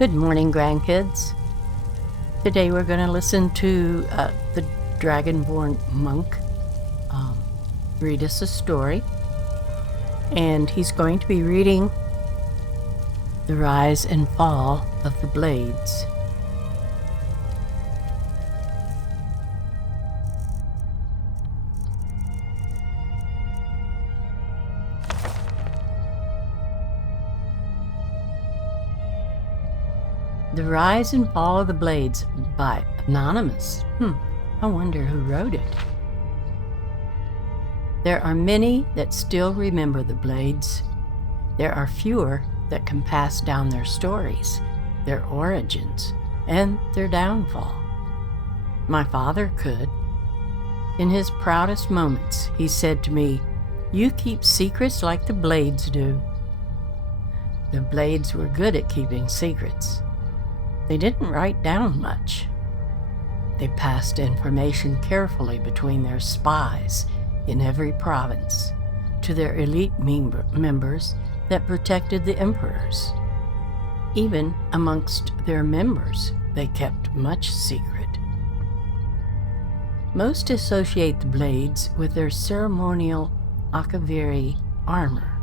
Good morning, grandkids. Today we're going to listen to the Dragonborn monk read us a story. And he's going to be reading The Rise and Fall of the Blades. The Rise and Fall of the Blades by Anonymous. I wonder who wrote it. There are many that still remember the Blades. There are fewer that can pass down their stories, their origins, and their downfall. My father could. In his proudest moments, he said to me, "You keep secrets like the Blades do." The Blades were good at keeping secrets. They didn't write down much. They passed information carefully between their spies in every province to their elite members that protected the emperors. Even amongst their members, they kept much secret. Most associate the Blades with their ceremonial Akaviri armor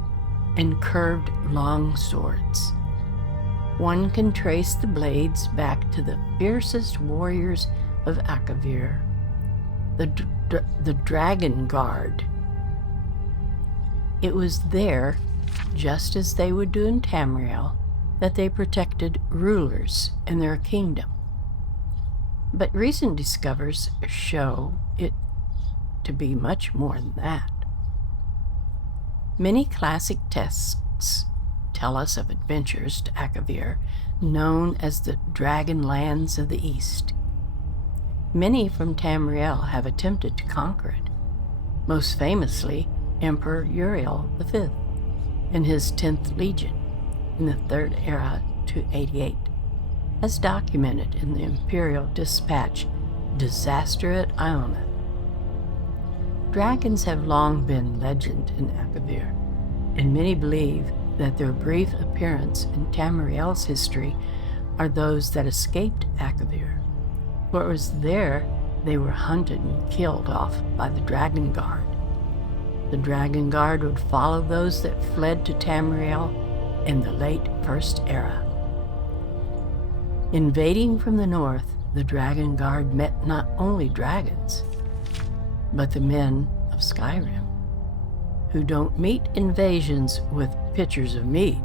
and curved long swords. One can trace the Blades back to the fiercest warriors of Akavir, the Dragon Guard. It was there, just as they would do in Tamriel, that they protected rulers in their kingdom. But recent discoveries show it to be much more than that. Many classic texts tell us of adventures to Akavir known as the Dragon Lands of the East. Many from Tamriel have attempted to conquer it, most famously Emperor Uriel V and his 10th Legion in the Third Era 288, as documented in the Imperial Dispatch Disaster at Iona. Dragons have long been legend in Akavir, and many believe that their brief appearance in Tamriel's history are those that escaped Akavir, for it was there they were hunted and killed off by the Dragon Guard. The Dragon Guard would follow those that fled to Tamriel in the late First Era. Invading from the north, the Dragon Guard met not only dragons, but the men of Skyrim, who don't meet invasions with pitchers of mead.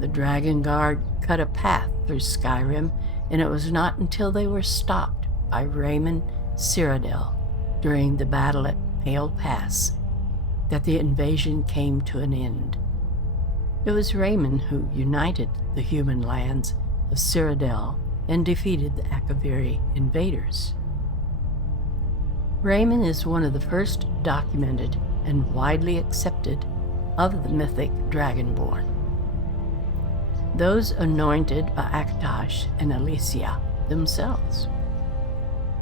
The Dragon Guard cut a path through Skyrim, and it was not until they were stopped by Raymond Cyrodiil during the battle at Pale Pass that the invasion came to an end. It was Raymond who united the human lands of Cyrodiil and defeated the Akaviri invaders. Raymond is one of the first documented and widely accepted of the mythic Dragonborn. Those anointed by Akatosh and Alicia themselves.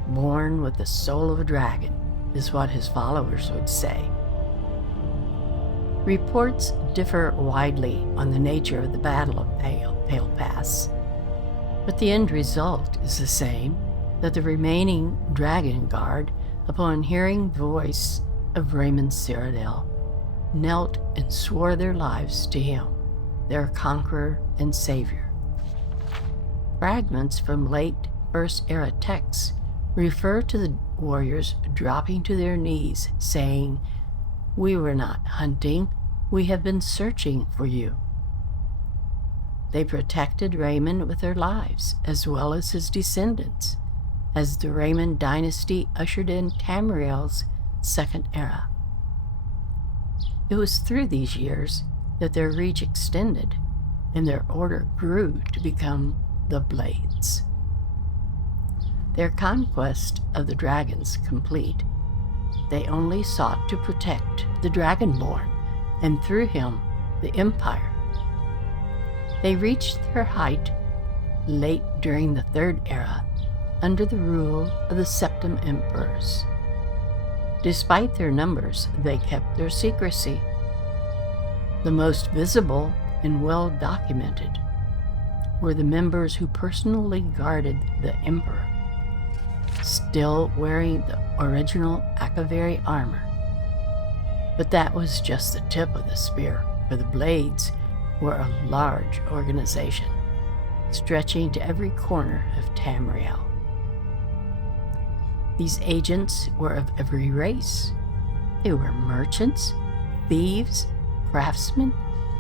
Born with the soul of a dragon is what his followers would say. Reports differ widely on the nature of the Battle of Pale Pass, but the end result is the same, that the remaining Dragon Guard, upon hearing the voice of Raymond Cyrodiil, knelt and swore their lives to him, their conqueror and savior. Fragments from late First Era texts refer to the warriors dropping to their knees, saying, "We were not hunting, we have been searching for you." They protected Raymond with their lives, as well as his descendants, as the Raymond dynasty ushered in Tamriel's Second Era. It was through these years that their reach extended and their order grew to become the Blades. Their conquest of the dragons complete, they only sought to protect the Dragonborn and through him the Empire. They reached their height late during the Third Era under the rule of the Septim Emperors. Despite their numbers, they kept their secrecy. The most visible and well documented were the members who personally guarded the Emperor, still wearing the original Akaviri armor. But that was just the tip of the spear, for the Blades were a large organization, stretching to every corner of Tamriel. These agents were of every race. They were merchants, thieves, craftsmen,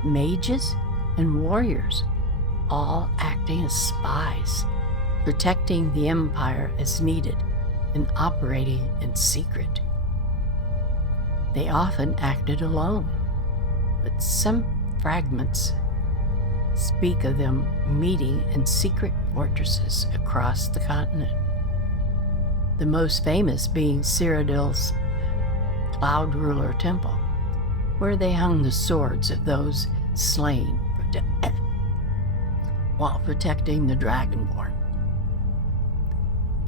mages, and warriors, all acting as spies, protecting the Empire as needed and operating in secret. They often acted alone, but some fragments speak of them meeting in secret fortresses across the continent. The most famous being Cyrodiil's Cloud Ruler Temple, where they hung the swords of those slain while protecting the Dragonborn.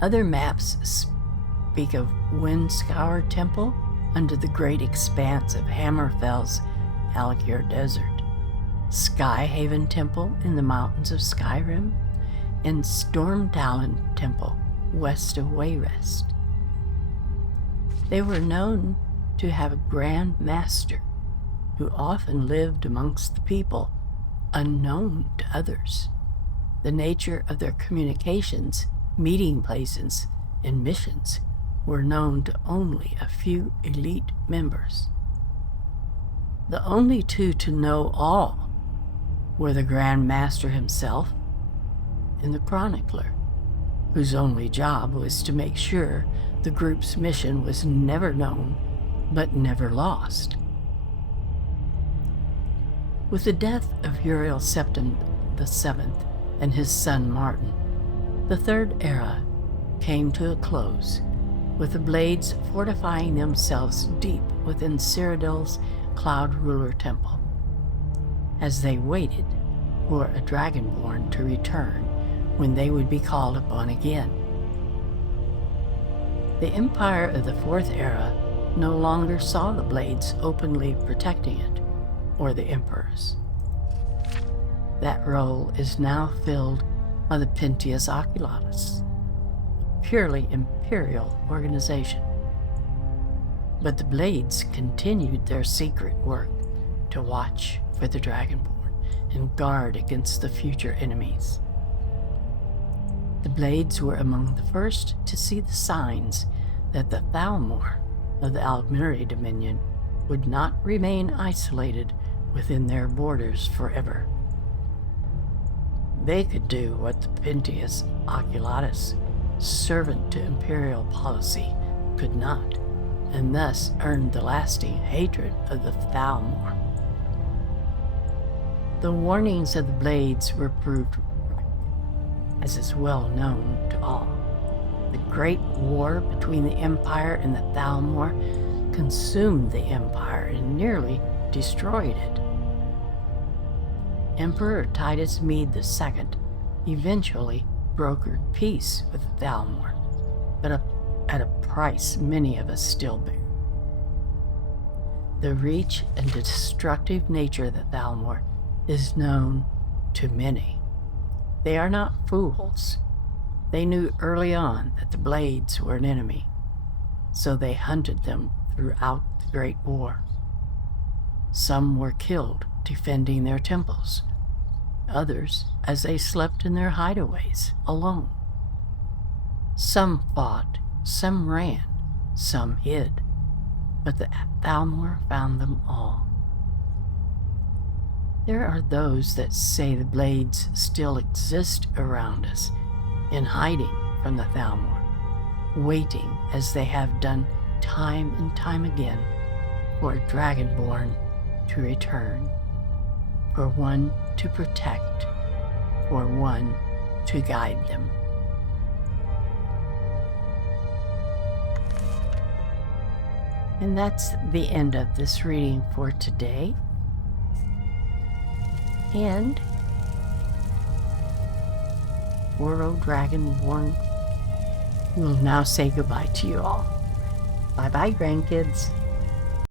Other maps speak of Windscour Temple under the great expanse of Hammerfell's Alkir Desert, Skyhaven Temple in the mountains of Skyrim, and Stormtalon Temple west of Wayrest. They were known to have a Grand Master who often lived amongst the people, unknown to others. The nature of their communications, meeting places, and missions were known to only a few elite members. The only two to know all were the Grand Master himself and the Chronicler, whose only job was to make sure the group's mission was never known but never lost. With the death of Uriel Septim VII and his son Martin, the Third Era came to a close, with the Blades fortifying themselves deep within Cyrodiil's Cloud Ruler Temple, as they waited for a Dragonborn to return when they would be called upon again. The Empire of the Fourth Era no longer saw the Blades openly protecting it, or the Emperors. That role is now filled by the Pentius Oculatus, a purely imperial organization. But the Blades continued their secret work to watch for the Dragonborn and guard against the future enemies. The Blades were among the first to see the signs that the Thalmor of the Aldmeri Dominion would not remain isolated within their borders forever. They could do what the Pentius Oculatus, servant to imperial policy, could not, and thus earned the lasting hatred of the Thalmor. The warnings of the Blades were proved right, as is well known to all. The great war between the Empire and the Thalmor consumed the Empire and nearly destroyed it. Emperor Titus Mede II eventually brokered peace with the Thalmor, but at a price many of us still bear. The reach and destructive nature of the Thalmor is known to many. They are not fools. They knew early on that the Blades were an enemy, so they hunted them throughout the Great War. Some were killed defending their temples, others as they slept in their hideaways alone. Some fought, some ran, some hid, but the Thalmor found them all. There are those that say the Blades still exist around us, in hiding from the Thalmor, waiting as they have done time and time again for a Dragonborn to return, for one to protect, for one to guide them. And that's the end of this reading for today. And World Dragonborn will now say goodbye to you all. Bye-bye, grandkids.